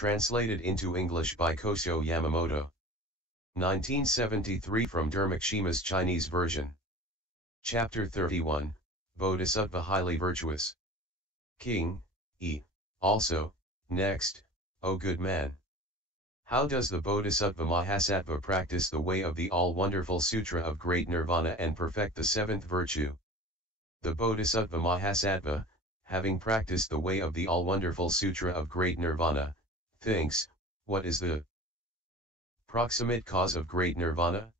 Translated into English by Kosho Yamamoto. 1973 from Dharmakshema's Chinese version. Chapter 31, Bodhisattva Highly-Virtuous. King, also, next, O good man. How does the Bodhisattva-mahasattva practice the way of the all-wonderful Sutra of Great Nirvana and perfect the seventh virtue? The Bodhisattva-mahasattva, having practiced the way of the all-wonderful Sutra of Great Nirvana, thinks, what is the proximate cause of Great Nirvana?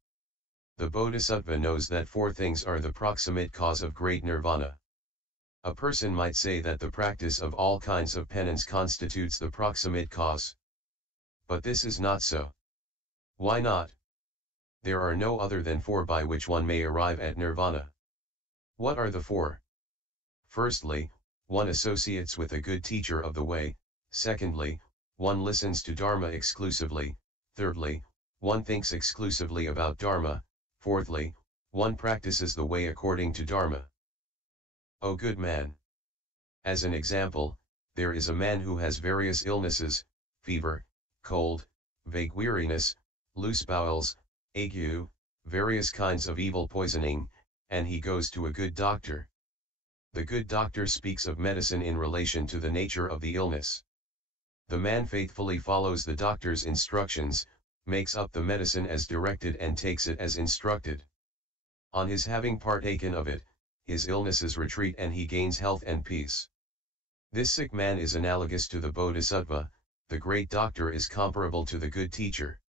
The Bodhisattva knows that four things are the proximate cause of Great Nirvana. A person might say that the practice of all kinds of penance constitutes the proximate cause. But this is not so. Why not? There are no other than four by which one may arrive at nirvana. What are the four? Firstly, one associates with a good teacher of the way. Secondly, one listens to Dharma exclusively. Thirdly, one thinks exclusively about Dharma. Fourthly, one practices the way according to Dharma. O good man. As an example, there is a man who has various illnesses, fever, cold, vague weariness, loose bowels, ague, various kinds of evil poisoning, and he goes to a good doctor. The good doctor speaks of medicine in relation to the nature of the illness. The man faithfully follows the doctor's instructions, makes up the medicine as directed and takes it as instructed. On his having partaken of it, his illnesses retreat and he gains health and peace. This sick man is analogous to the Bodhisattva, the great doctor is comparable to the good teacher.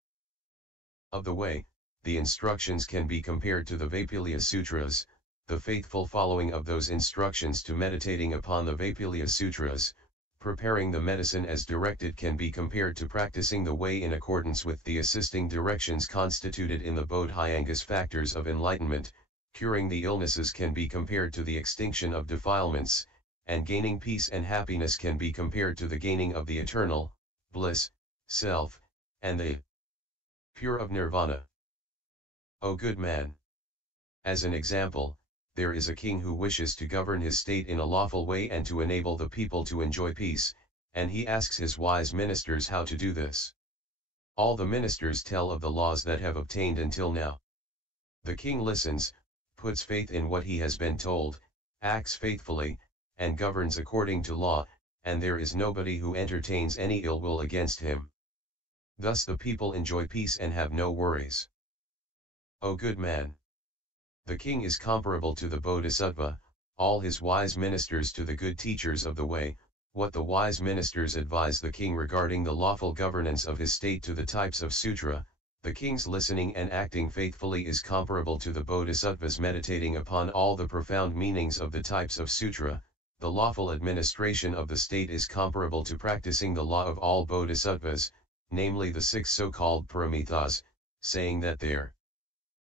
Of the way, the instructions can be compared to the Vaipulya Sutras, the faithful following of those instructions to meditating upon the Vaipulya Sutras. Preparing the medicine as directed can be compared to practicing the way in accordance with the assisting directions constituted in the Bodhisattva's factors of enlightenment. Curing the illnesses can be compared to the extinction of defilements, and gaining peace and happiness can be compared to the gaining of the eternal bliss, self, and the pure of nirvana. O good man. As an example, there is a king who wishes to govern his state in a lawful way and to enable the people to enjoy peace, and he asks his wise ministers how to do this. All the ministers tell of the laws that have obtained until now. The king listens, puts faith in what he has been told, acts faithfully, and governs according to law, and there is nobody who entertains any ill will against him. Thus the people enjoy peace and have no worries. O good man. The king is comparable to the Bodhisattva, all his wise ministers to the good teachers of the way. What the wise ministers advise the king regarding the lawful governance of his state to the types of sutra, the king's listening and acting faithfully is comparable to the Bodhisattva's meditating upon all the profound meanings of the types of sutra. The lawful administration of the state is comparable to practicing the law of all Bodhisattvas, namely the six so-called paramitas, saying that there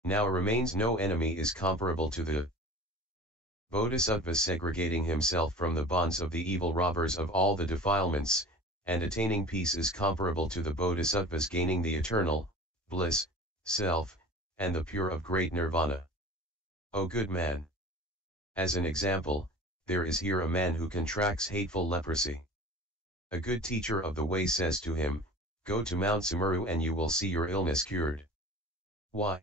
now remains no enemy is comparable to the Bodhisattva segregating himself from the bonds of the evil robbers of all the defilements, and attaining peace is comparable to the Bodhisattvas gaining the eternal bliss, self, and the pure of Great Nirvana. O good man. As an example, there is here a man who contracts hateful leprosy. A good teacher of the way says to him, go to Mount Sumeru and you will see your illness cured. Why?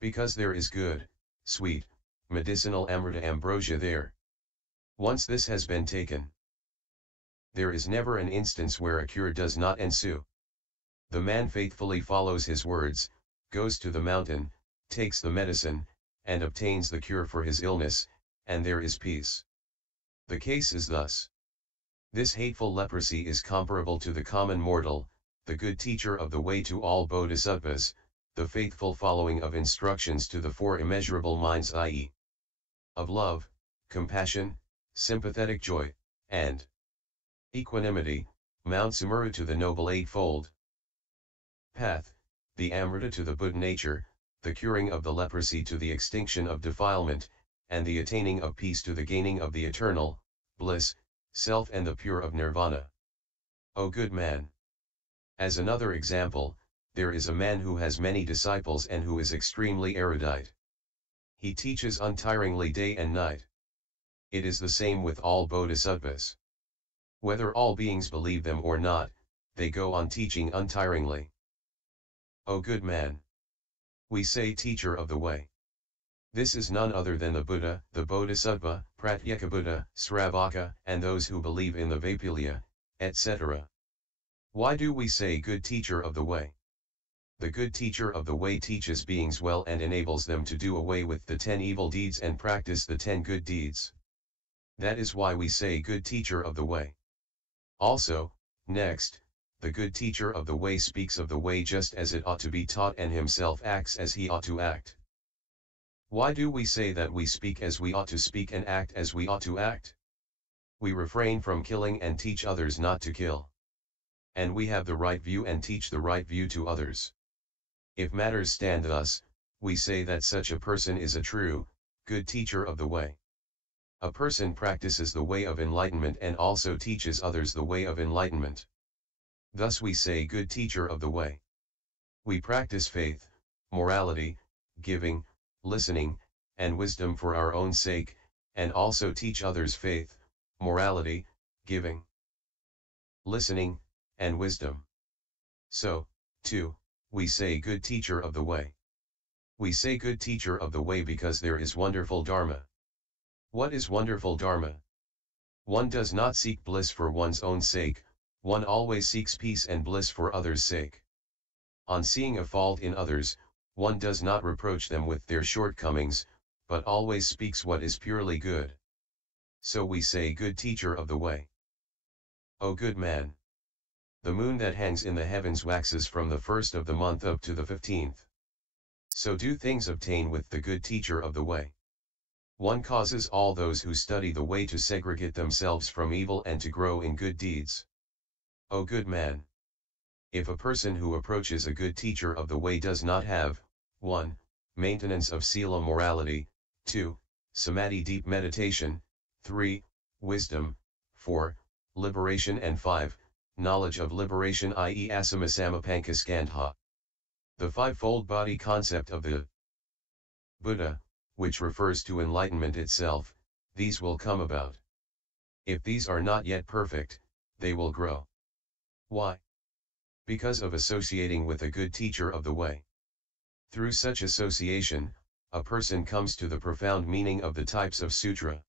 Because there is good, sweet, medicinal amrita ambrosia there. Once this has been taken, there is never an instance where a cure does not ensue. The man faithfully follows his words, goes to the mountain, takes the medicine, and obtains the cure for his illness, and there is peace. The case is thus. This hateful leprosy is comparable to the common mortal, the good teacher of the way to all bodhisattvas, the faithful following of instructions to the four immeasurable minds, i.e. of love, compassion, sympathetic joy, and equanimity, Mount Sumeru to the noble eightfold path, the amrita to the Buddha nature, the curing of the leprosy to the extinction of defilement, and the attaining of peace to the gaining of the eternal bliss, self and the pure of nirvana. O good man. As another example, there is a man who has many disciples and who is extremely erudite. He teaches untiringly day and night. It is the same with all bodhisattvas. Whether all beings believe them or not, they go on teaching untiringly. O good man! We say teacher of the way. This is none other than the Buddha, the Bodhisattva, Pratyekabuddha, Sravaka, and those who believe in the Vaipulya, etc. Why do we say good teacher of the way? The good teacher of the way teaches beings well and enables them to do away with the 10 evil deeds and practice the 10 good deeds. That is why we say good teacher of the way. Also, next, the good teacher of the way speaks of the way just as it ought to be taught and himself acts as he ought to act. Why do we say that we speak as we ought to speak and act as we ought to act? We refrain from killing and teach others not to kill. And we have the right view and teach the right view to others. If matters stand thus, we say that such a person is a true, good teacher of the way. A person practices the way of enlightenment and also teaches others the way of enlightenment. Thus we say good teacher of the way. We practice faith, morality, giving, listening, and wisdom for our own sake, and also teach others faith, morality, giving, listening, and wisdom. So, too, we say good teacher of the way. We say good teacher of the way because there is wonderful Dharma. What is wonderful Dharma? One does not seek bliss for one's own sake, one always seeks peace and bliss for others' sake. On seeing a fault in others, one does not reproach them with their shortcomings, but always speaks what is purely good. So we say good teacher of the way. O good man! The moon that hangs in the heavens waxes from the 1st of the month up to the 15th. So do things obtain with the good teacher of the way. One causes all those who study the way to segregate themselves from evil and to grow in good deeds. O good man! If a person who approaches a good teacher of the way does not have, 1. Maintenance of sila morality, 2. Samadhi deep meditation, 3. Wisdom, 4. Liberation and 5. Knowledge of liberation i.e. asamasamappankaskandha. The fivefold body concept of the Buddha, which refers to enlightenment itself, these will come about. If these are not yet perfect, they will grow. Why? Because of associating with a good teacher of the way. Through such association, a person comes to the profound meaning of the types of sutra.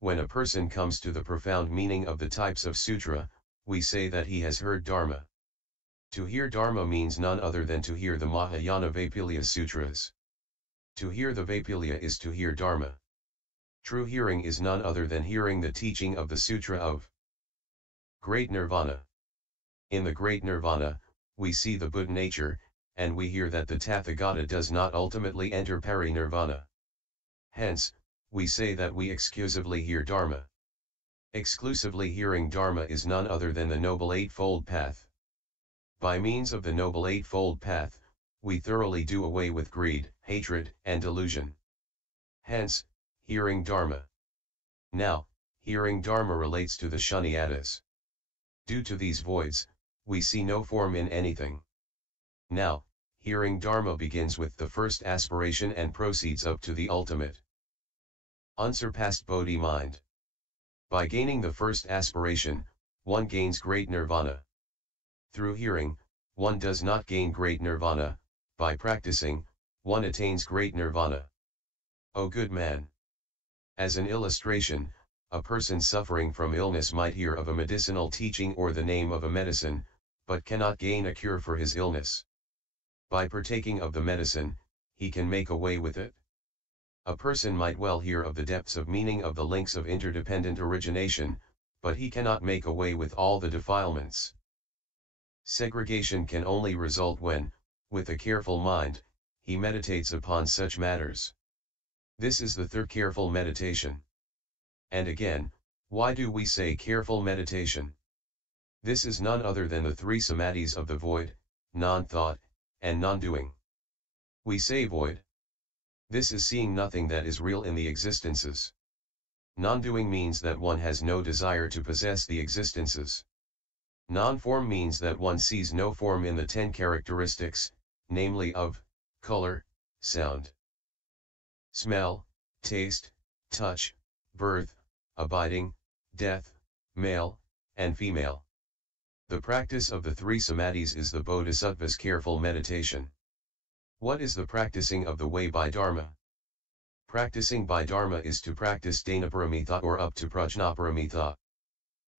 When a person comes to the profound meaning of the types of sutra, we say that he has heard Dharma. To hear Dharma means none other than to hear the Mahayana Vaipulya Sutras. To hear the Vaipulya is to hear Dharma. True hearing is none other than hearing the teaching of the Sutra of Great Nirvana. In the Great Nirvana, we see the Buddha nature, and we hear that the Tathagata does not ultimately enter Parinirvana. Hence, we say that we exclusively hear Dharma. Exclusively hearing Dharma is none other than the Noble Eightfold Path. By means of the Noble Eightfold Path, we thoroughly do away with greed, hatred, and delusion. Hence, hearing Dharma. Now, hearing Dharma relates to the Shunyatas. Due to these voids, we see no form in anything. Now, hearing Dharma begins with the first aspiration and proceeds up to the ultimate. Unsurpassed Bodhi mind. By gaining the first aspiration, one gains Great Nirvana. Through hearing, one does not gain Great Nirvana, by practicing, one attains Great Nirvana. O good man! As an illustration, a person suffering from illness might hear of a medicinal teaching or the name of a medicine, but cannot gain a cure for his illness. By partaking of the medicine, he can make away with it. A person might well hear of the depths of meaning of the links of interdependent origination, but he cannot make away with all the defilements. Segregation can only result when, with a careful mind, he meditates upon such matters. This is the third careful meditation. And again, why do we say careful meditation? This is none other than the 3 samadhis of the void, non-thought, and non-doing. We say void. This is seeing nothing that is real in the existences. Non-doing means that one has no desire to possess the existences. Non-form means that one sees no form in the 10 characteristics, namely of color, sound, smell, taste, touch, birth, abiding, death, male, and female. The practice of the three samadhis is the Bodhisattva's careful meditation. What is the practicing of the way by Dharma? Practicing by Dharma is to practice Danaparamita or up to Prajnaparamita.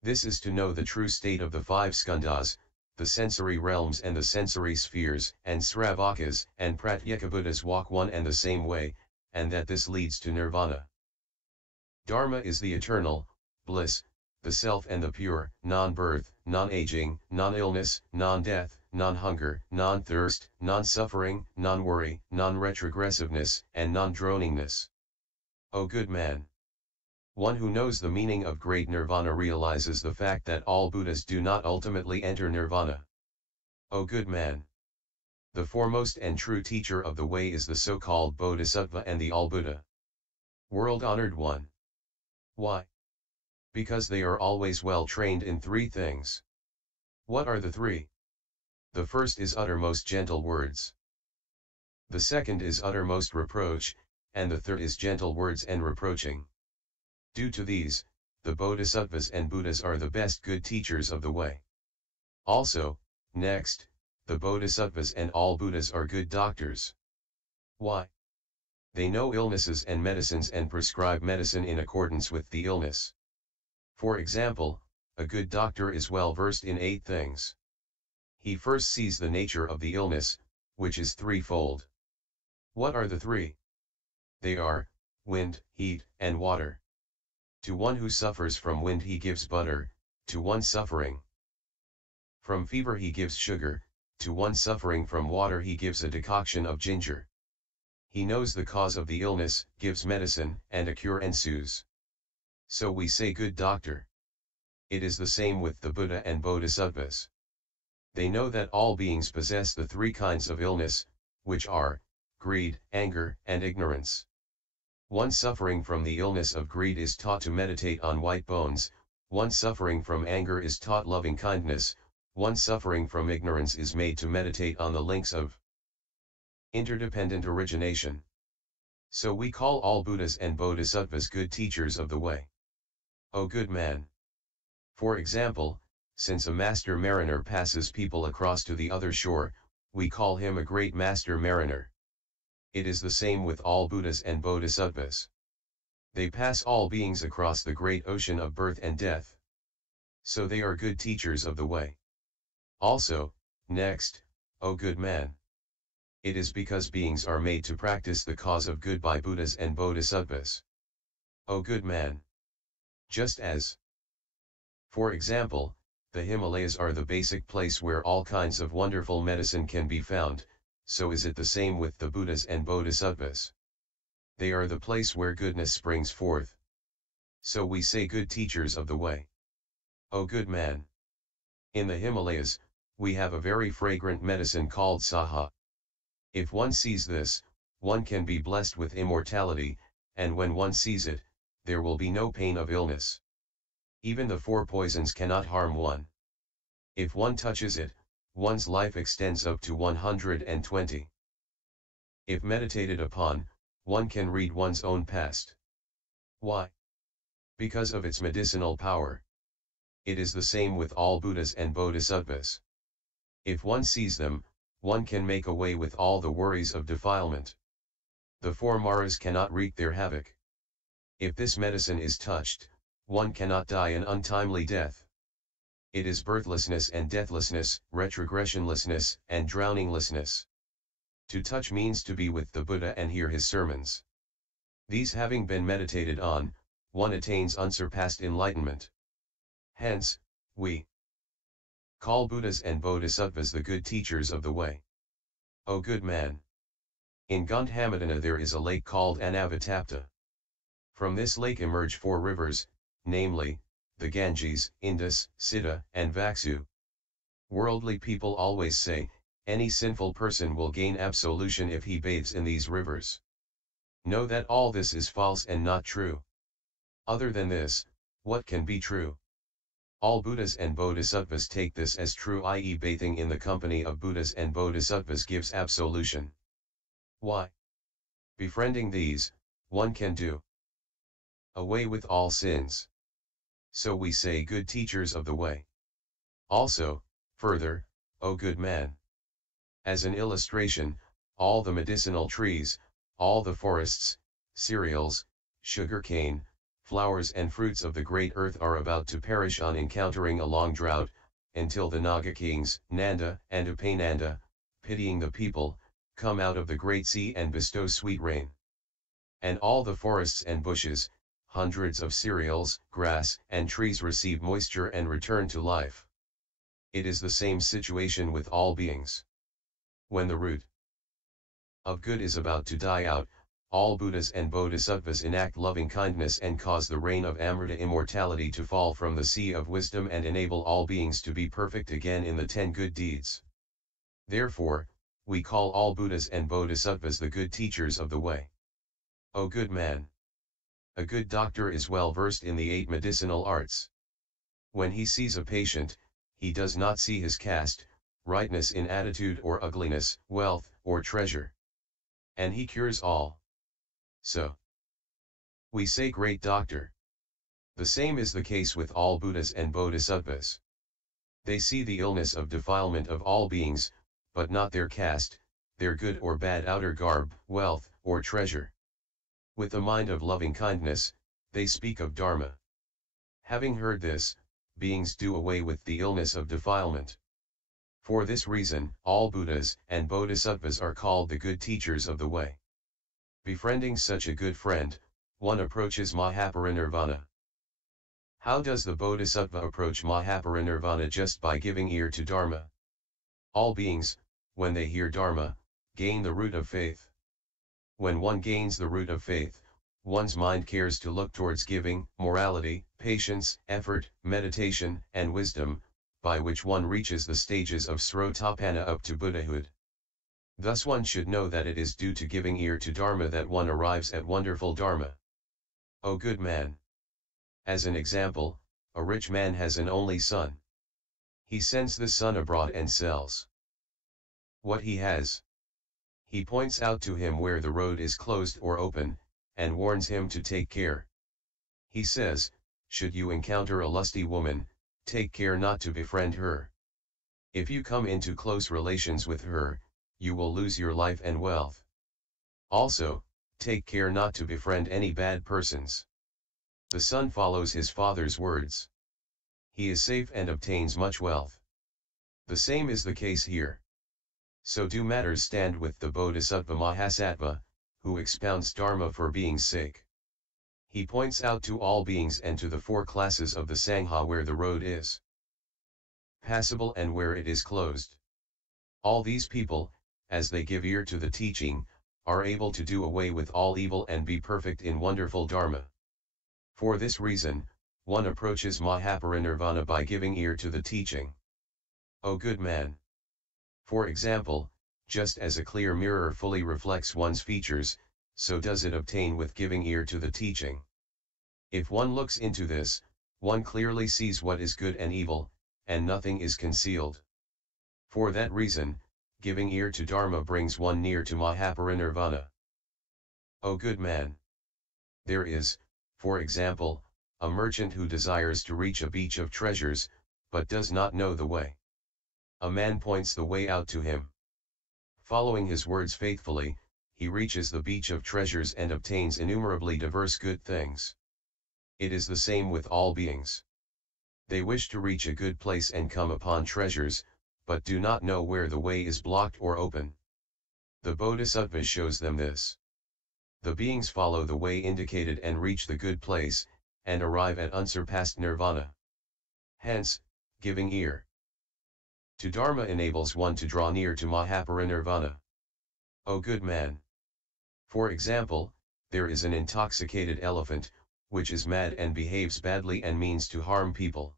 This is to know the true state of the five skandhas, the sensory realms and the sensory spheres, and Sravakas and Pratyekabuddhas walk one and the same way, and that this leads to Nirvana. Dharma is the eternal, bliss, the self and the pure, non-birth, non-aging, non-illness, non-death, non-hunger, non-thirst, non-suffering, non-worry, non-retrogressiveness, and non-droningness. O good man! One who knows the meaning of Great Nirvana realizes the fact that all Buddhas do not ultimately enter Nirvana. O good man! The foremost and true teacher of the way is the so-called Bodhisattva and the All-Buddha. World-honored one. Why? Because they are always well trained in three things. What are the three? The first is uttermost gentle words. The second is uttermost reproach, and the third is gentle words and reproaching. Due to these, the Bodhisattvas and Buddhas are the best good teachers of the way. Also, next, the Bodhisattvas and all Buddhas are good doctors. Why? They know illnesses and medicines and prescribe medicine in accordance with the illness. For example, a good doctor is well versed in 8 things. He first sees the nature of the illness, which is threefold. What are the three? They are, wind, heat, and water. To one who suffers from wind he gives butter, to one suffering from fever he gives sugar, to one suffering from water he gives a decoction of ginger. He knows the cause of the illness, gives medicine, and a cure ensues. So we say good doctor. It is the same with the Buddha and Bodhisattvas. They know that all beings possess the 3 kinds of illness, which are, greed, anger, and ignorance. One suffering from the illness of greed is taught to meditate on white bones, one suffering from anger is taught loving kindness, one suffering from ignorance is made to meditate on the links of interdependent origination. So we call all Buddhas and Bodhisattvas good teachers of the way. O good man! For example, since a master mariner passes people across to the other shore, we call him a great master mariner. It is the same with all Buddhas and Bodhisattvas. They pass all beings across the great ocean of birth and death. So they are good teachers of the way. Also, next, O good man! It is because beings are made to practice the cause of good by Buddhas and Bodhisattvas. O good man! Just as, for example, the Himalayas are the basic place where all kinds of wonderful medicine can be found, so is it the same with the Buddhas and Bodhisattvas. They are the place where goodness springs forth. So we say good teachers of the way. O good man! In the Himalayas, we have a very fragrant medicine called saha. If one sees this, one can be blessed with immortality, and when one sees it, there will be no pain of illness. Even the 4 poisons cannot harm one. If one touches it, one's life extends up to 120. If meditated upon, one can read one's own past. Why? Because of its medicinal power. It is the same with all Buddhas and Bodhisattvas. If one sees them, one can make away with all the worries of defilement. The 4 maras cannot wreak their havoc. If this medicine is touched, one cannot die an untimely death. It is birthlessness and deathlessness, retrogressionlessness and drowninglessness. To touch means to be with the Buddha and hear his sermons. These having been meditated on, one attains unsurpassed enlightenment. Hence, we call Buddhas and Bodhisattvas the good teachers of the way. O good man! In Gandhamadana there is a lake called Anavatapta. From this lake emerge 4 rivers, namely, the Ganges, Indus, Siddha, and Vaksu. Worldly people always say, any sinful person will gain absolution if he bathes in these rivers. Know that all this is false and not true. Other than this, what can be true? All Buddhas and Bodhisattvas take this as true, i.e. bathing in the company of Buddhas and Bodhisattvas gives absolution. Why? Befriending these, one can do away with all sins. So we say good teachers of the way. Also, further, O good man. As an illustration, all the medicinal trees, all the forests, cereals, sugarcane, flowers and fruits of the great earth are about to perish on encountering a long drought, until the Naga kings, Nanda and Upananda, pitying the people, come out of the great sea and bestow sweet rain. And all the forests and bushes, hundreds of cereals, grass and trees receive moisture and return to life. It is the same situation with all beings. When the root of good is about to die out, all Buddhas and Bodhisattvas enact loving kindness and cause the rain of Amrita immortality to fall from the sea of wisdom and enable all beings to be perfect again in the 10 good deeds. Therefore, we call all Buddhas and Bodhisattvas the good teachers of the way. O good man. A good doctor is well versed in the 8 medicinal arts. When he sees a patient, he does not see his caste, rightness in attitude or ugliness, wealth or treasure. And he cures all. So, we say great doctor. The same is the case with all Buddhas and Bodhisattvas. They see the illness of defilement of all beings, but not their caste, their good or bad outer garb, wealth, or treasure. With a mind of loving kindness, they speak of Dharma. Having heard this, beings do away with the illness of defilement. For this reason, all Buddhas and Bodhisattvas are called the good teachers of the way. Befriending such a good friend, one approaches Mahaparinirvana. How does the Bodhisattva approach Mahaparinirvana? Just by giving ear to Dharma. All beings, when they hear Dharma, gain the root of faith. When one gains the root of faith, one's mind cares to look towards giving, morality, patience, effort, meditation, and wisdom, by which one reaches the stages of Srotapanna up to Buddhahood. Thus one should know that it is due to giving ear to Dharma that one arrives at wonderful Dharma. O good man. As an example, a rich man has an only son. He sends the son abroad and sells what he has. He points out to him where the road is closed or open, and warns him to take care. He says, should you encounter a lusty woman, take care not to befriend her. If you come into close relations with her, you will lose your life and wealth. Also, take care not to befriend any bad persons. The son follows his father's words. He is safe and obtains much wealth. The same is the case here. So do matters stand with the Bodhisattva-mahasattva, who expounds Dharma for being's sake. He points out to all beings and to the 4 classes of the Sangha where the road is passable and where it is closed. All these people, as they give ear to the teaching, are able to do away with all evil and be perfect in wonderful Dharma. For this reason, one approaches Mahaparinirvana by giving ear to the teaching. O good man. For example, just as a clear mirror fully reflects one's features, so does it obtain with giving ear to the teaching. If one looks into this, one clearly sees what is good and evil, and nothing is concealed. For that reason, giving ear to Dharma brings one near to Mahaparinirvana. O good man. There is, for example, a merchant who desires to reach a beach of treasures, but does not know the way. A man points the way out to him. Following his words faithfully, he reaches the beach of treasures and obtains innumerably diverse good things. It is the same with all beings. They wish to reach a good place and come upon treasures, but do not know where the way is blocked or open. The Bodhisattva shows them this. The beings follow the way indicated and reach the good place, and arrive at unsurpassed nirvana. Hence, giving ear to Dharma enables one to draw near to Mahaparinirvana. O good man. For example, there is an intoxicated elephant, which is mad and behaves badly and means to harm people.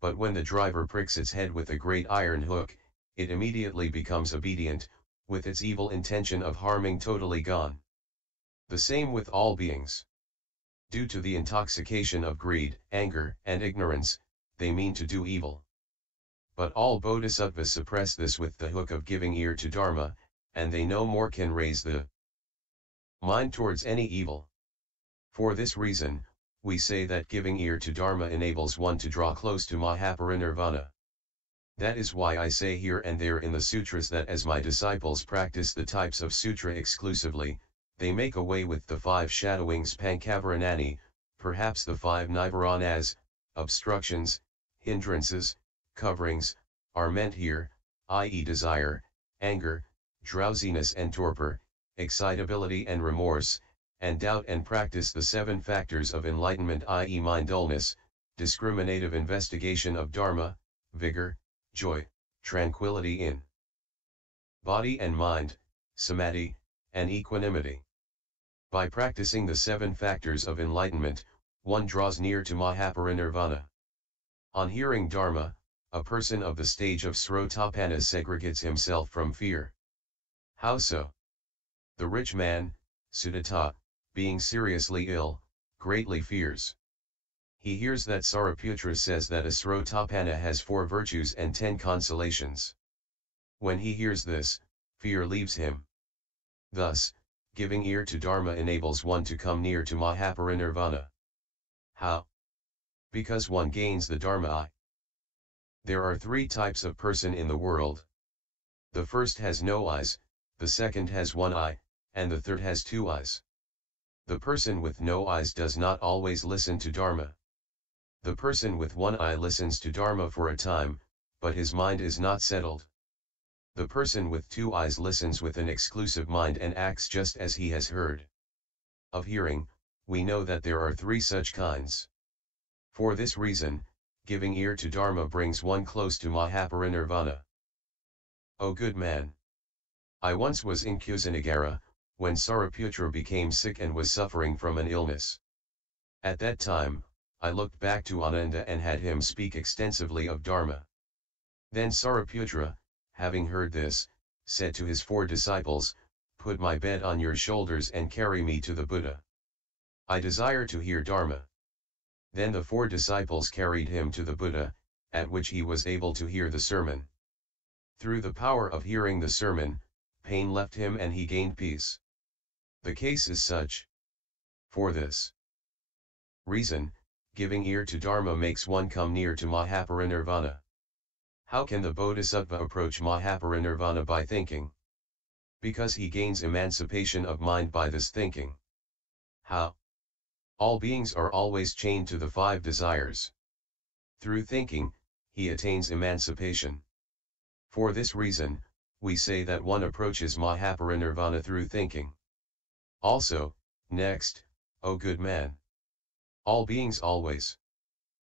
But when the driver pricks its head with a great iron hook, it immediately becomes obedient, with its evil intention of harming totally gone. The same with all beings. Due to the intoxication of greed, anger, and ignorance, they mean to do evil. But all bodhisattvas suppress this with the hook of giving ear to Dharma, and they no more can raise the mind towards any evil. For this reason, we say that giving ear to Dharma enables one to draw close to Mahaparinirvana. That is why I say here and there in the sutras that as my disciples practice the types of sutra exclusively, they make away with the 5 shadowings Pankavaranani, perhaps the 5 Nivaranas, obstructions, hindrances, coverings, are meant here, i.e. desire, anger, drowsiness and torpor, excitability and remorse, and doubt, and practice the 7 factors of enlightenment, i.e. mind dullness, discriminative investigation of Dharma, vigor, joy, tranquility in body and mind, samadhi, and equanimity. By practicing the 7 factors of enlightenment, one draws near to Mahaparinirvana. On hearing Dharma, a person of the stage of Srotapana segregates himself from fear. How so? The rich man, Sudatta, being seriously ill, greatly fears. He hears that Sariputra says that a Srotapana has 4 virtues and 10 consolations. When he hears this, fear leaves him. Thus, giving ear to Dharma enables one to come near to Mahaparinirvana. How? Because one gains the Dharma eye. There are 3 types of person in the world. The first has no eyes, the second has 1 eye, and the third has 2 eyes. The person with no eyes does not always listen to Dharma. The person with 1 eye listens to Dharma for a time, but his mind is not settled. The person with 2 eyes listens with an exclusive mind and acts just as he has heard. Of hearing, we know that there are 3 such kinds. For this reason, giving ear to Dharma brings one close to Mahaparinirvana. O good man! I once was in Kusinagara, when Sariputra became sick and was suffering from an illness. At that time, I looked back to Ananda and had him speak extensively of Dharma. Then Sariputra, having heard this, said to his 4 disciples, "Put my bed on your shoulders and carry me to the Buddha. I desire to hear Dharma." Then the 4 disciples carried him to the Buddha, at which he was able to hear the sermon. Through the power of hearing the sermon, pain left him and he gained peace. The case is such. For this reason, giving ear to Dharma makes one come near to Mahaparinirvana. How can the Bodhisattva approach Mahaparinirvana? By thinking. Because he gains emancipation of mind by this thinking. How? All beings are always chained to the 5 desires. Through thinking, he attains emancipation. For this reason, we say that one approaches Mahaparinirvana through thinking. Also, next, O good man! All beings always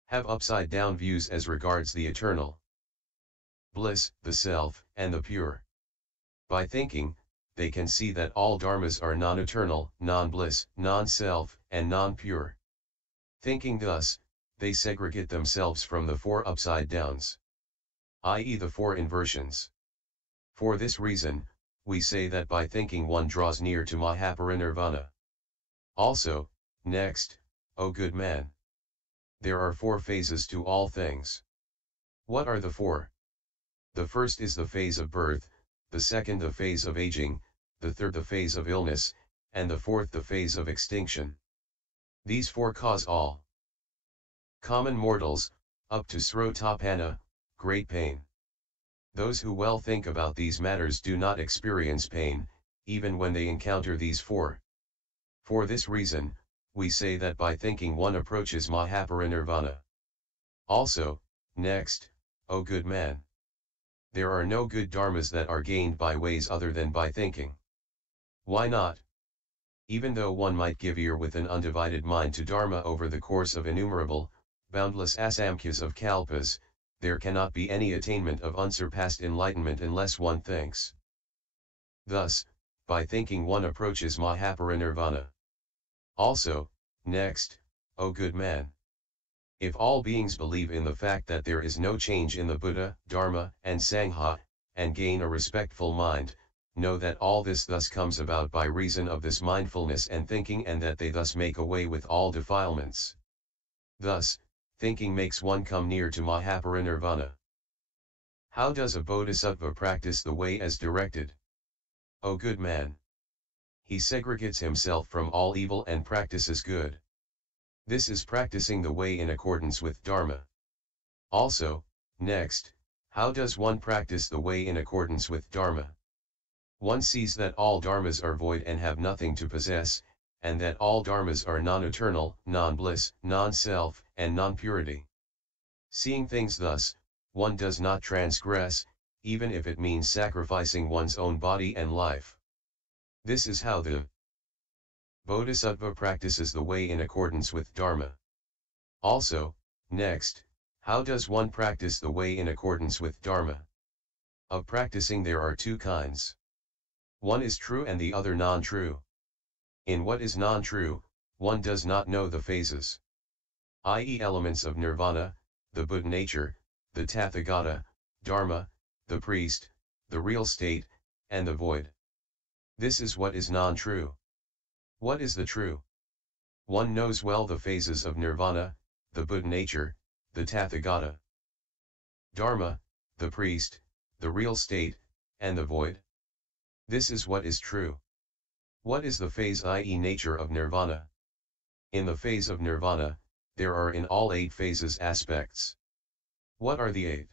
have upside-down views as regards the eternal bliss, the self, and the pure. By thinking, they can see that all dharmas are non-eternal, non-bliss, non-self, and non-pure. Thinking thus, they segregate themselves from the 4 upside-downs, i.e. the 4 inversions. For this reason, we say that by thinking one draws near to Mahaparinirvana. Also, next, O good man! There are 4 phases to all things. What are the 4? The first is the phase of birth, the second the phase of aging, the third the phase of illness, and the fourth the phase of extinction. These 4 cause all common mortals, up to Srotapana, great pain. Those who well think about these matters do not experience pain, even when they encounter these 4. For this reason, we say that by thinking one approaches Mahaparinirvana. Also, next, O good man! There are no good dharmas that are gained by ways other than by thinking. Why not? Even though one might give ear with an undivided mind to Dharma over the course of innumerable, boundless asamkhas of kalpas, there cannot be any attainment of unsurpassed enlightenment unless one thinks. Thus, by thinking one approaches Mahaparinirvana. Also, next, O good man! If all beings believe in the fact that there is no change in the Buddha, Dharma, and Sangha, and gain a respectful mind, know that all this thus comes about by reason of this mindfulness and thinking, and that they thus make away with all defilements. Thus, thinking makes one come near to Mahaparinirvana. How does a Bodhisattva practice the way as directed? O good man! He segregates himself from all evil and practices good. This is practicing the way in accordance with Dharma. Also, next, How does one practice the way in accordance with Dharma? One sees that all dharmas are void and have nothing to possess, and that all dharmas are non-eternal, non-bliss, non-self, and non-purity. Seeing things thus, one does not transgress, even if it means sacrificing one's own body and life. This is how the Bodhisattva practices the way in accordance with Dharma. Also, next, how does one practice the way in accordance with Dharma? Of practicing there are two kinds. One is true and the other non-true. In what is non-true, one does not know the phases, i.e. elements of Nirvana, the Buddha nature, the Tathagata, Dharma, the priest, the real state, and the void. This is what is non-true. What is the true? One knows well the phases of Nirvana, the Buddha nature, the Tathagata, Dharma, the priest, the real state, and the void. This is what is true. What is the phase, i.e. nature of Nirvana? In the phase of Nirvana, there are in all 8 phases aspects. What are the 8?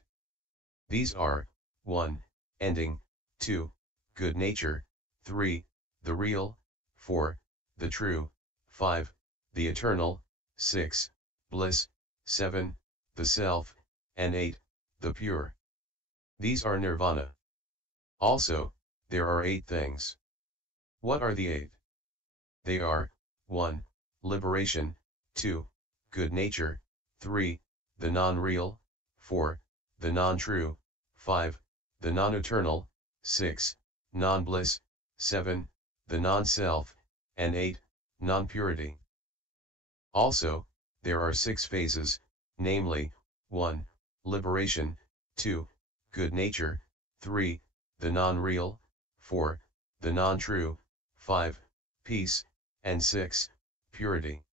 These are, 1. Ending, 2. Good nature, 3. The real, 4. The true, 5. The eternal, 6. Bliss, 7. The self, and 8. The pure. These are Nirvana. Also, there are 8 things. What are the 8? They are, 1. Liberation, 2. Good nature, 3. The non-real, 4. The non-true, 5. The non-eternal, 6. Non-bliss, 7. The non-self, and 8. Non-purity. Also, there are 6 phases, namely, 1. Liberation, 2. Good nature, 3. The non-real, 4. The non-true, 5. Peace, and 6. Purity.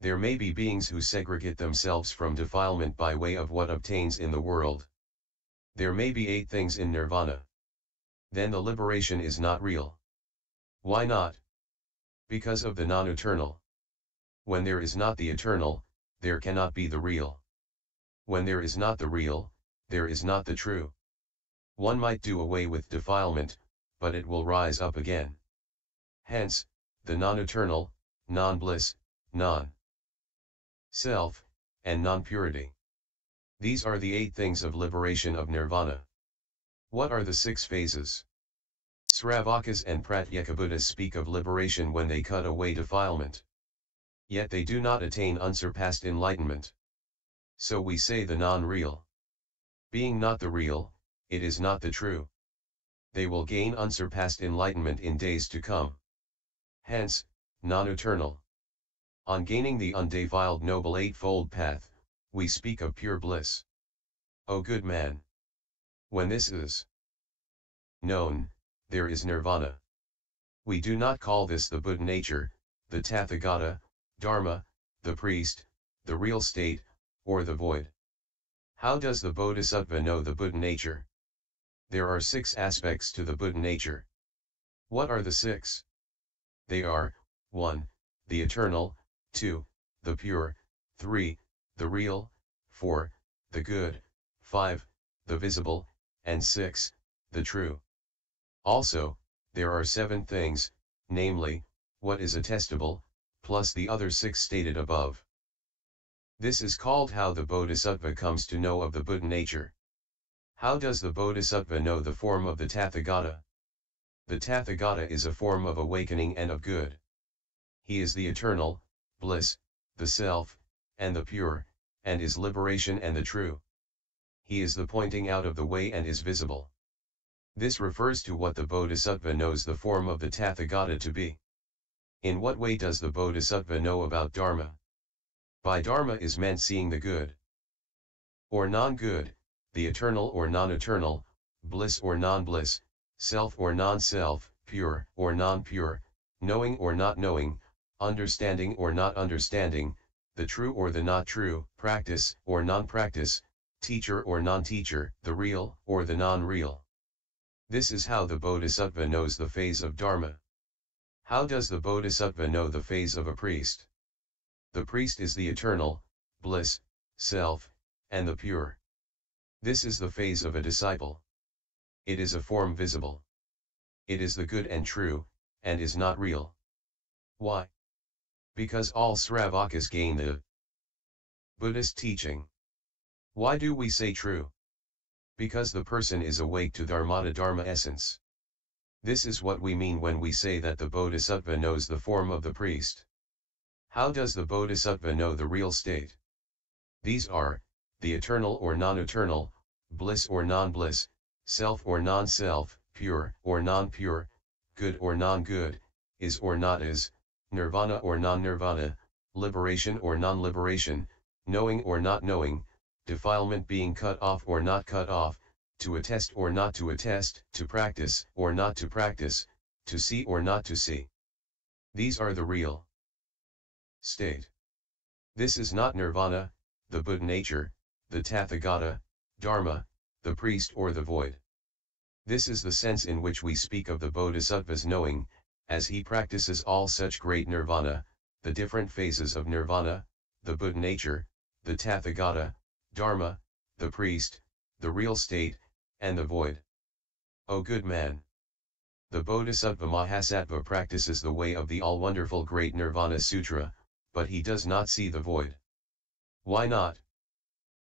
There may be beings who segregate themselves from defilement by way of what obtains in the world. There may be 8 things in Nirvana. Then the liberation is not real. Why not? Because of the non-eternal. When there is not the eternal, there cannot be the real. When there is not the real, there is not the true. One might do away with defilement, but it will rise up again. Hence, the non-eternal, non-bliss, non-self, and non-purity. These are the 8 things of liberation of Nirvana. What are the 6 phases? Sravakas and Pratyekabuddhas speak of liberation when they cut away defilement. Yet they do not attain unsurpassed enlightenment. So we say the non-real. Being not the real, it is not the true. They will gain unsurpassed enlightenment in days to come. Hence, non-eternal. On gaining the undefiled noble eightfold path, we speak of pure bliss. O good man! When this is known, there is Nirvana. We do not call this the Buddha nature, the Tathagata, Dharma, the priest, the real state, or the void. How does the Bodhisattva know the Buddha nature? There are 6 aspects to the Buddha nature. What are the 6? They are, 1. The eternal, 2. The pure, 3. The real, 4. The good, 5. The visible, and 6. The true. Also, there are 7 things, namely, what is attestable, plus the other 6 stated above. This is called how the Bodhisattva comes to know of the Buddha nature. How does the Bodhisattva know the form of the Tathagata? The Tathagata is a form of awakening and of good. He is the eternal, bliss, the self, and the pure, and is liberation and the true. He is the pointing out of the way and is visible. This refers to what the Bodhisattva knows the form of the Tathagata to be. In what way does the Bodhisattva know about Dharma? By Dharma is meant seeing the good or non-good, the eternal or non-eternal, bliss or non-bliss, self or non-self, pure or non-pure, knowing or not knowing, understanding or not understanding, the true or the not true, practice or non-practice, teacher or non-teacher, the real or the non-real. This is how the Bodhisattva knows the phase of Dharma. How does the Bodhisattva know the phase of a priest? The priest is the eternal, bliss, self, and the pure. This is the phase of a disciple. It is a form visible. It is the good and true, and is not real. Why? Because all Sravakas gain the Buddhist teaching. Why do we say true? Because the person is awake to Dharma essence. This is what we mean when we say that the Bodhisattva knows the form of the priest. How does the Bodhisattva know the real state? These are, the eternal or non-eternal, bliss or non-bliss, self or non-self, pure or non-pure, good or non-good, is or not is, nirvana or non-nirvana, liberation or non-liberation, knowing or not knowing, defilement being cut off or not cut off, to attest or not to attest, to practice or not to practice, to see or not to see. These are the real state. This is not nirvana, the Buddha nature, the Tathagata, Dharma, the priest or the void. This is the sense in which we speak of the Bodhisattva's knowing, as he practices all such great nirvana, the different phases of nirvana, the Buddha nature, the Tathagata, Dharma, the priest, the real state, and the void. O good man! The Bodhisattva-mahasattva practices the way of the all-wonderful Great Nirvana Sutra, but he does not see the void. Why not?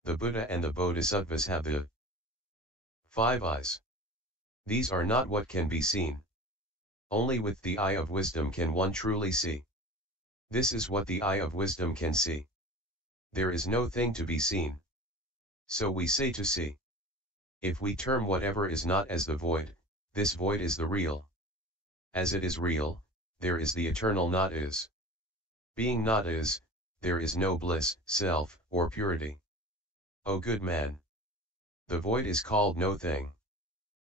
The Buddha and the Bodhisattvas have the 5 eyes. These are not what can be seen. Only with the eye of wisdom can one truly see. This is what the eye of wisdom can see. There is no thing to be seen. So we say to see. If we term whatever is not as the void, this void is the real. As it is real, there is the eternal not is. Being not is, there is no bliss, self, or purity. O good man! The void is called no thing.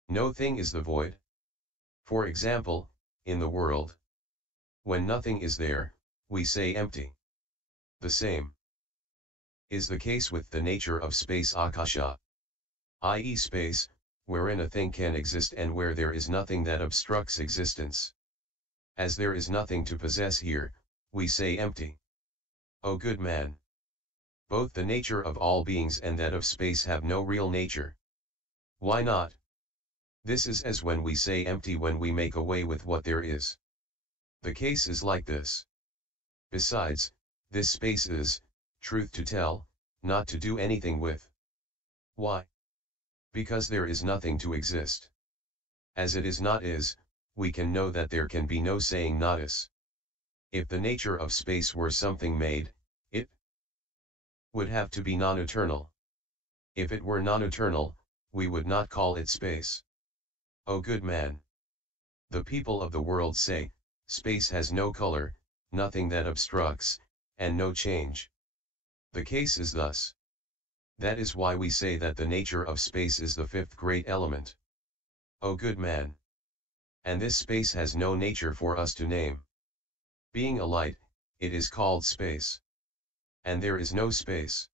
No thing is the void. For example, in the world, when nothing is there, we say empty. The same is the case with the nature of space akasha, i.e. space, wherein a thing can exist and where there is nothing that obstructs existence. As there is nothing to possess here, we say empty. O good man! Both the nature of all beings and that of space have no real nature. Why not? This is as when we say empty when we make away with what there is. The case is like this. Besides, this space is, truth to tell, not to do anything with. Why? Because there is nothing to exist. As it is not is, we can know that there can be no saying not is. If the nature of space were something made, it would have to be non-eternal. If it were non-eternal, we would not call it space. O good man! The people of the world say, space has no color, nothing that obstructs, and no change. The case is thus. That is why we say that the nature of space is the 5th great element. O good man! And this space has no nature for us to name. Being a light, it is called space. And there is no space.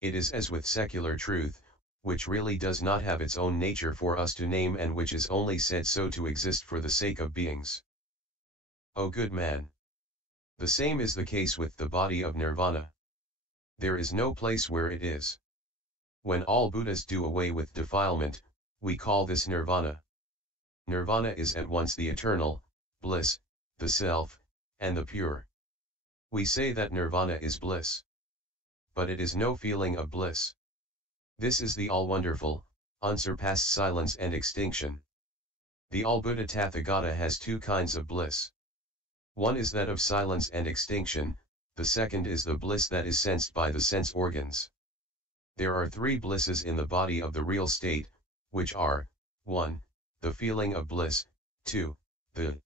It is as with secular truth, which really does not have its own nature for us to name and which is only said so to exist for the sake of beings. O good man! The same is the case with the body of nirvana. There is no place where it is. When all Buddhas do away with defilement, we call this nirvana. Nirvana is at once the eternal, bliss, the self, and the pure. We say that nirvana is bliss. But it is no feeling of bliss. This is the all-wonderful, unsurpassed silence and extinction. The all-Buddha Tathagata has 2 kinds of bliss. One is that of silence and extinction, the second is the bliss that is sensed by the sense organs. There are 3 blisses in the body of the real state, which are, 1, the feeling of bliss, 2, the